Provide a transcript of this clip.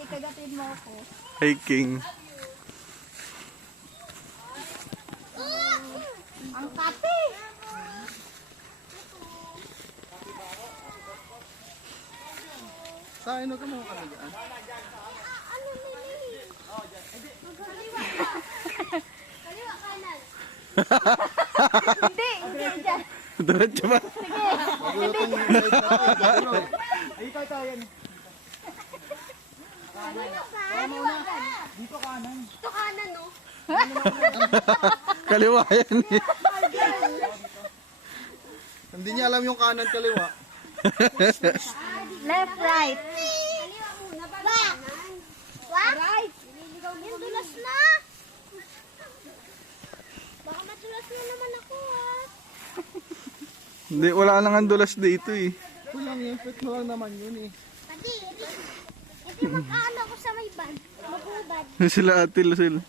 Sige, kagatin mo ako. Hiking. Ang kati! Sa ano ka mo kami dyan? Ano nili? Kaliwa. Kaliwa kanan. Hindi, hindi dyan. Diretso ba? Ay, ikaw yan. Kaliwa kanan. Dito kanan. Ito kanan, no? Kaliwa yan. Hindi niya alam yung kanan kaliwa. Left, right. Kaliwa muna, bago kanan. Right. Yung dulas na. Baka matulas na naman ako, ha? Hindi, wala nang andulas dito eh. Kulang yun, fit mo lang naman yun eh. Pati, hindi mag-ano ako sa may band. Mag-ubad. Sila Ate Lucille.